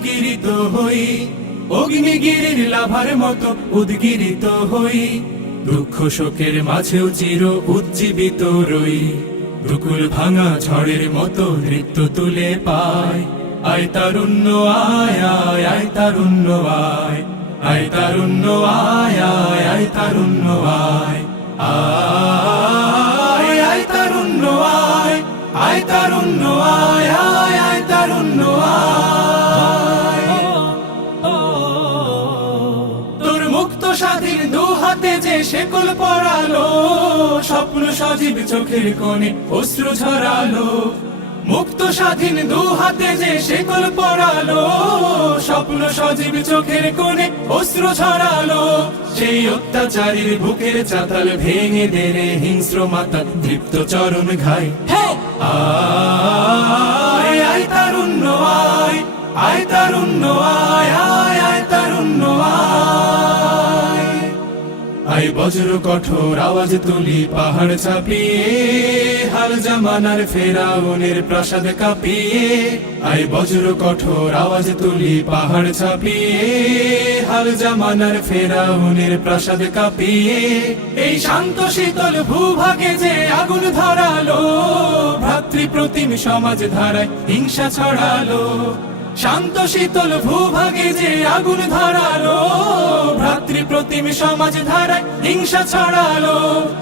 উদ্গিরিত হই, অগ্নিগিরির লাভার মতো উদ্গিরিত হই। দুঃখ শোকের মাঝেও চির উজ্জীবিত রই, দুকুল ভাঙা ঝড়ের মতো নৃত্য তুলে পায়। আয় তারুণ্য আয় আয় আয় তারুণ্য আয়, আয় তারুণ্য আয় আয় আয় তারুণ্য আয়, আয় আয় তারুণ্য আয়, আয় তারুণ্য আয় আয় আয় তারুণ্য আয়। তোর মুক্ত স্বাধীন দু হাতে যে শেকল পরালো, স্বপ্ন সজীব চোখের কোণে অশ্রু ঝরালো। মুক্ত স্বাধীন দু হাতে যে শেকল পরালো, স্বপ্ন সজীব চোখের কোণে অশ্রু ঝরালো। সেই অত্যাচারীর বুকের চাতাল ভেঙে দেরে হিংস্র মাতা তৃপ্ত চরণ ঘাই। আয় আয় তারুণ্য আয়, আয় তারুণ্য আয় আয় আয় তারুণ্য আয়। আয় বজ্র কঠোর আওয়াজ তুলি পাহাড় ছাপিয়ে, হাল জামানার ফেরাউনের প্রাসাদ কাঁপিয়ে। আয় বজ্র কঠোর আওয়াজ তুলি পাহাড় ছাপিয়ে, হাল জামানার ফেরাউনের প্রাসাদ কাঁপিয়ে। এই শান্ত শীতল ভূভাগে যে আগুন ধরালো, ভ্রাতৃপ্রতিম সমাজ ধারায় হিংসা ছড়ালো। শান্ত শীতল ভূভাগে যে আগুন ধরালো, ভ্রাতৃপ্রতিম সমাজ ধারায় হিংসা ছড়ালো।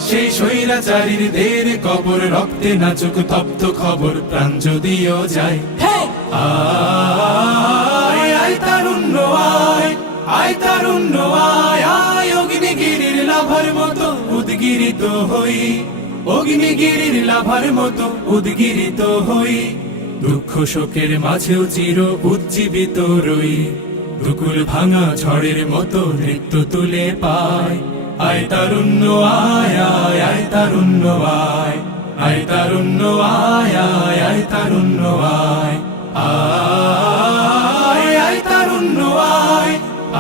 সেই স্বৈরাচারীর দের কবর রক্তে নাচুক তপ্ত খবর, প্রাণ যদিও যায়। আয় আয় তারুণ্য আয়, আয় তারুণ্য আয় আয় অগ্নিগিরির লাভার মতো উদ্গিরিত হই, অগ্নিগিরির লাভার মতো উদ্গিরিত হই। দুঃখ শোকের মাঝেও চির উজ্জীবিত রই, দুকুল ভাঙা ঝড়ের মতো নৃত্য তুলে পায়। আয় তারুণ্য আয় আয় আয় তারুণ্য আয়, আয় তারুণ্য আয় আয় আয় তারুণ্য আয়, আয় আয় তারুণ্য আয়,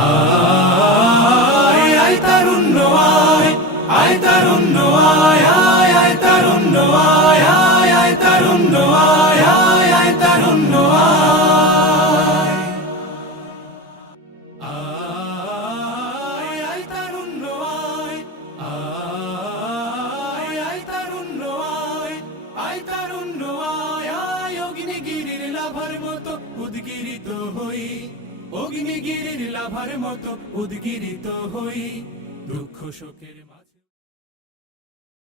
আয় আয় তারুণ্য আয়, আয় তারুণ্য আয় আয় আয় তারুণ্য আয়, আয় আয় তারুণ্য আয় আয় আয় তারুণ্য আয়, আয় আয় তারুণ্য আয়, আয় আয় তারুণ্য আয়, আয় তারুণ্য আয় আয় অগ্নিগিরির লাভার মতো উদ্গিরিত হই, অগ্নিগিরির লাভার মতো উদ্গিরিত হই। দুঃখ শোকের